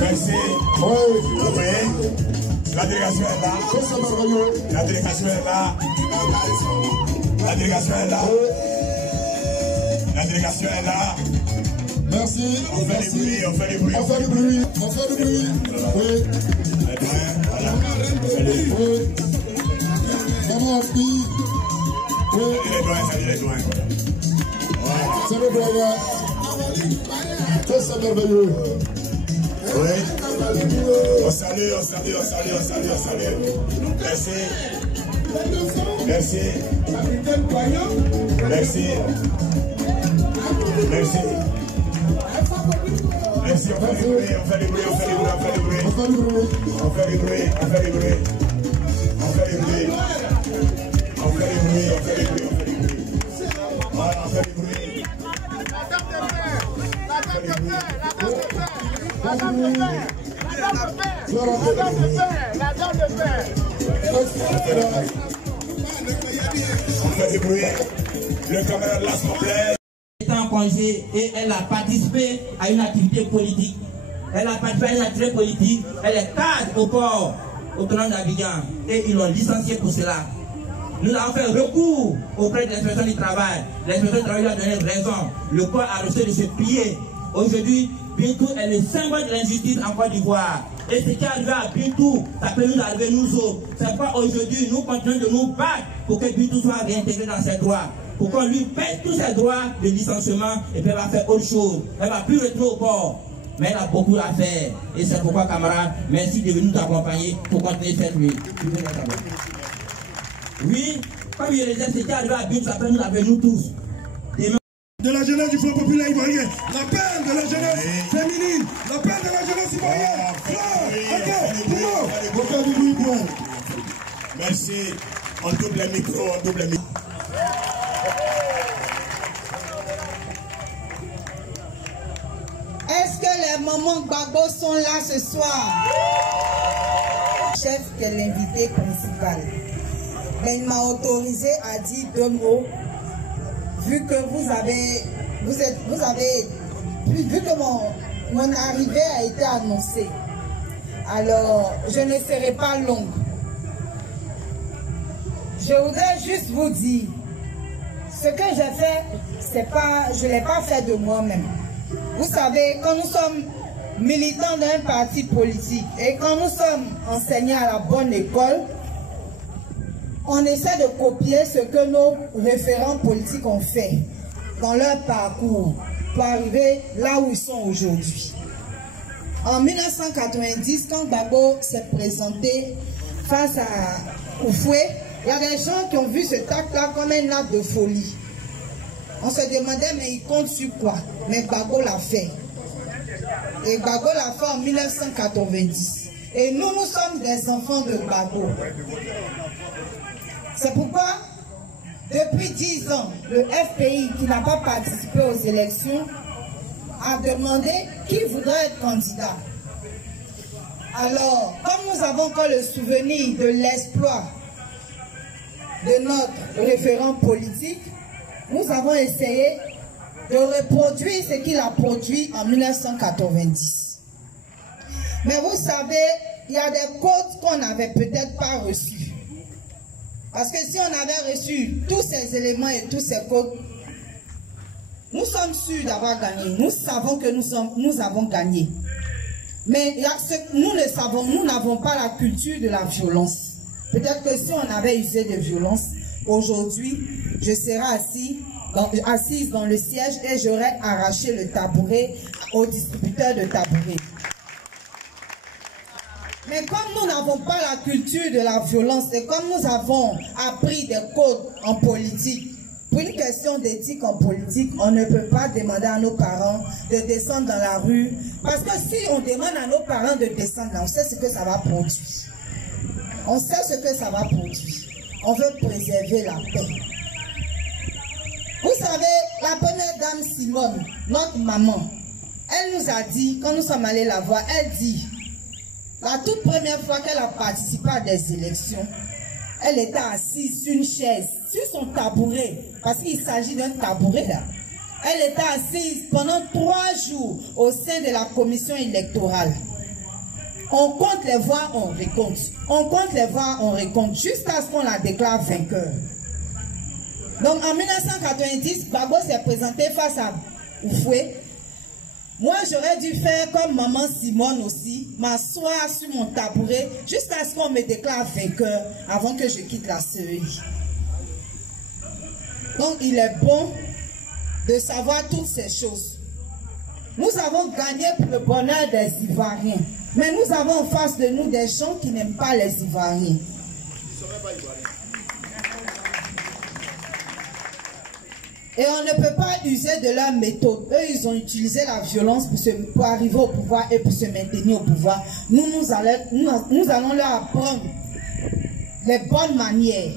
Merci. Oui. La délégation est là. La délégation est là. La délégation est là. La délégation est là. Merci. On fait du bruit, on fait du bruit. On fait du bruit. On fait du bruit. Oui. Oui. Maman, fille. Oui. Salut les doigts. C'est le doyen. C'est merveilleux. Oui. On salue. Merci. Merci. Merci. Merci. Merci, on fait du bruit. Le camarade là s'appelait. Elle est en congé et elle a participé à une activité politique. Elle est cadre au port autonome d'Abidjan et ils l'ont licenciée pour cela. Nous avons fait recours auprès de l'inspection du travail. L'inspection du travail lui a donné raison. Le corps a reçu de se plier. Aujourd'hui, Bintou est le symbole de l'injustice en Côte d'Ivoire. Et ce qui arrive à Bintou, ça peut nous arriver nous autres. C'est pourquoi aujourd'hui, nous continuons de nous battre pour que Bintou soit réintégré dans ses droits. Pour qu'on lui pèse tous ses droits de licenciement et puis elle va faire autre chose. Elle va plus retourner au port. Mais elle a beaucoup à faire. Et c'est pourquoi, camarades, merci de venir nous accompagner pour continuer cette lutte. Oui, comme il disait, ce qui arrive à Bintou, ça peut nous arriver nous tous. De la jeunesse du Front populaire ivoirien, l'appel de la jeunesse féminine, l'appel de la jeunesse ivoirienne. Merci. On double les micros, Est-ce que les mamans Gbagbo sont là ce soir? Chef qui est l'invité principal. Mais il m'a autorisé à dire 2 mots. Vu que vu que mon arrivée a été annoncée, alors je ne serai pas longue. Je voudrais juste vous dire, ce que j'ai fait, je ne l'ai pas fait de moi-même. Vous savez, quand nous sommes militants d'un parti politique et quand nous sommes enseignants à la bonne école, on essaie de copier ce que nos référents politiques ont fait dans leur parcours pour arriver là où ils sont aujourd'hui. En 1990, quand Gbagbo s'est présenté face à Oufoué, il y a des gens qui ont vu ce acte-là comme un acte de folie. On se demandait, mais il compte sur quoi? Mais Gbagbo l'a fait. Et Gbagbo l'a fait en 1990. Et nous sommes des enfants de Gbagbo. C'est pourquoi, depuis 10 ans, le FPI, qui n'a pas participé aux élections, a demandé qui voudrait être candidat. Alors, comme nous avons encore le souvenir de l'exploit de notre référent politique, nous avons essayé de reproduire ce qu'il a produit en 1990. Mais vous savez, il y a des codes qu'on n'avait peut-être pas reçus. Parce que si on avait reçu tous ces éléments et tous ces codes, nous sommes sûrs d'avoir gagné. Nous savons que nous avons gagné. Mais nous le savons, nous n'avons pas la culture de la violence. Peut-être que si on avait usé de violence, aujourd'hui, je serais assise dans le siège et j'aurais arraché le tabouret au distributeur de tabouret. Mais comme nous n'avons pas la culture de la violence et comme nous avons appris des codes en politique, pour une question d'éthique en politique, on ne peut pas demander à nos parents de descendre dans la rue. Parce que si on demande à nos parents de descendre là, on sait ce que ça va produire. On sait ce que ça va produire. On veut préserver la paix. Vous savez, la première dame Simone, notre maman, elle nous a dit, quand nous sommes allés la voir, elle dit, la toute première fois qu'elle a participé à des élections, elle était assise sur une chaise, sur son tabouret, parce qu'il s'agit d'un tabouret là. Elle était assise pendant 3 jours au sein de la commission électorale. On compte les voix, on récompte. On compte les voix, on récompte, jusqu'à ce qu'on la déclare vainqueur. Donc en 1990, Gbagbo s'est présenté face à Oufoué. Moi, j'aurais dû faire comme maman Simone aussi, m'asseoir sur mon tabouret jusqu'à ce qu'on me déclare vainqueur avant que je quitte la CEI. Donc il est bon de savoir toutes ces choses. Nous avons gagné pour le bonheur des Ivoiriens, mais nous avons en face de nous des gens qui n'aiment pas les Ivoiriens. Et on ne peut pas user de leur méthode. Eux, ils ont utilisé la violence pour arriver au pouvoir et pour se maintenir au pouvoir. Nous allons leur apprendre les bonnes manières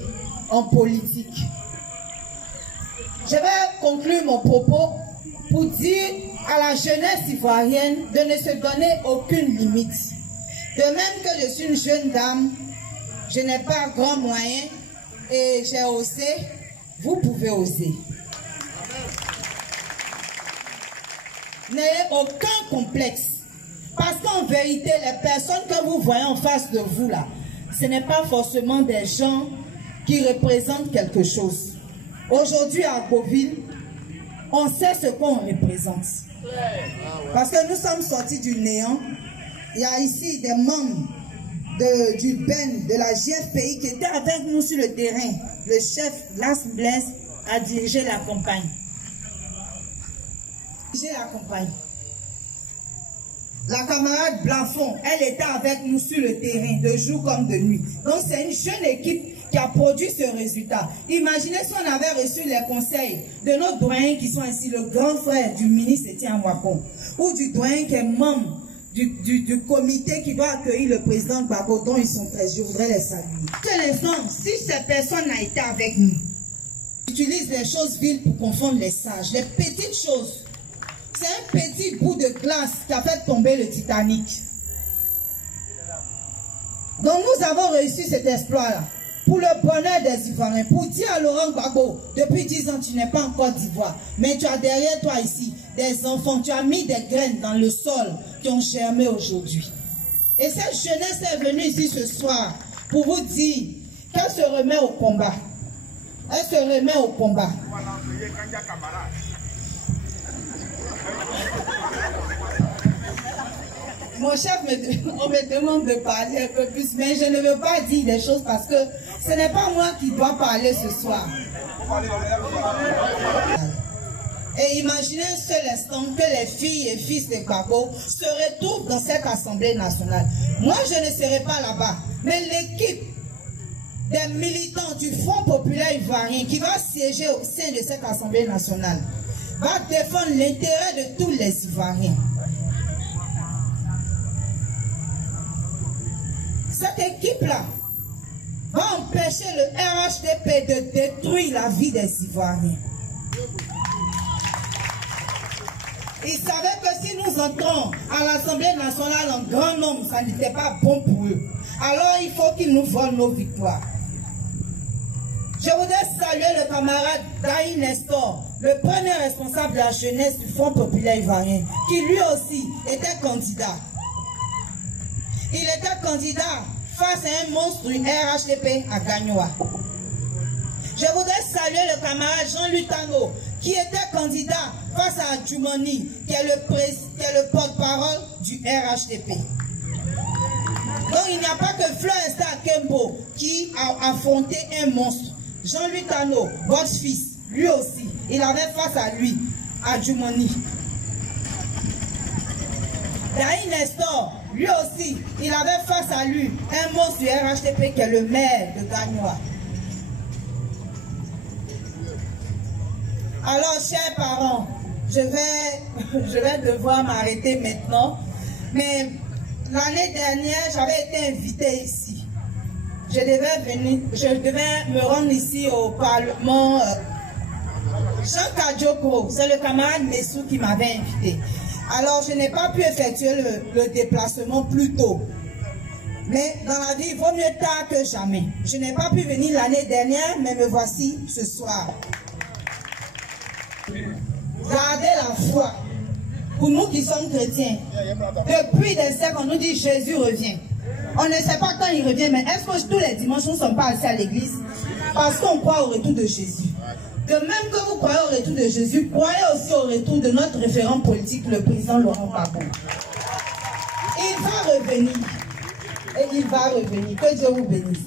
en politique. Je vais conclure mon propos pour dire à la jeunesse ivoirienne de ne se donner aucune limite. De même que je suis une jeune dame, je n'ai pas grand moyen et j'ai osé, vous pouvez oser. N'ayez aucun complexe. Parce qu'en vérité, les personnes que vous voyez en face de vous là, ce n'est pas forcément des gens qui représentent quelque chose. Aujourd'hui à Beauville, on sait ce qu'on représente. Parce que nous sommes sortis du néant. Il y a ici des membres du BEN, de la GFPI, qui étaient avec nous sur le terrain. Le chef Las Blaise a dirigé la campagne. La camarade Blanfond, elle était avec nous sur le terrain, de jour comme de nuit. Donc c'est une jeune équipe qui a produit ce résultat. Imaginez si on avait reçu les conseils de nos doyens qui sont ici, le grand frère du ministre Etienne Wapon, ou du doyen qui est membre du comité qui doit accueillir le président Gbagbo, dont ils sont très, je voudrais les saluer. Que les hommes, si ces personnes n'ont été avec nous, utilisent les choses viles pour confondre les sages, les petites choses. C'est un petit bout de glace qui a fait tomber le Titanic. Donc nous avons réussi cet exploit-là pour le bonheur des Ivoiriens, pour dire à Laurent Gbagbo, depuis 10 ans tu n'es pas en Côte d'Ivoire, mais tu as derrière toi ici des enfants, tu as mis des graines dans le sol qui ont germé aujourd'hui. Et cette jeunesse est venue ici ce soir pour vous dire qu'elle se remet au combat. Elle se remet au combat. Mon chef, on me demande de parler un peu plus, mais je ne veux pas dire des choses parce que ce n'est pas moi qui dois parler ce soir. Et imaginez un seul instant que les filles et fils de Gbagbo se retrouvent dans cette Assemblée nationale. Moi, je ne serai pas là-bas, mais l'équipe des militants du Front populaire ivoirien qui va siéger au sein de cette Assemblée nationale va défendre l'intérêt de tous les Ivoiriens. Cette équipe-là va empêcher le RHDP de détruire la vie des Ivoiriens. Ils savaient que si nous entrons à l'Assemblée nationale en grand nombre, ça n'était pas bon pour eux. Alors il faut qu'ils nous volent nos victoires. Je voudrais saluer le camarade Daï Nestor, le premier responsable de la jeunesse du Front populaire ivoirien, qui lui aussi était candidat. Il était candidat face à un monstre du RHDP à Gagnoa. Je voudrais saluer le camarade Jean-Luc Tano, qui était candidat face à Djoumani, qui est le porte-parole du RHDP. Donc il n'y a pas que Fleur Esther Kembo qui a affronté un monstre. Jean-Luc Tano, votre fils, lui aussi, il avait face à lui, à Djoumani. Daï Nestor, lui aussi, il avait face à lui un monstre du RHDP qui est le maire de Gagnoa. Alors, chers parents, je vais devoir m'arrêter maintenant. Mais l'année dernière, j'avais été invitée ici. Je devais me rendre ici au Parlement. Jean Kadjoko, c'est le camarade Messou qui m'avait invité. Alors, je n'ai pas pu effectuer le déplacement plus tôt. Mais dans la vie, il vaut mieux tard que jamais. Je n'ai pas pu venir l'année dernière, mais me voici ce soir. Gardez la foi. Pour nous qui sommes chrétiens, depuis des siècles, on nous dit Jésus revient. On ne sait pas quand il revient, mais est-ce que tous les dimanches, nous ne sommes pas assis à l'église? Parce qu'on croit au retour de Jésus. De même que vous croyez au retour de Jésus, croyez aussi au retour de notre référent politique, le président Laurent Gbagbo. Il va revenir. Et il va revenir. Que Dieu vous bénisse.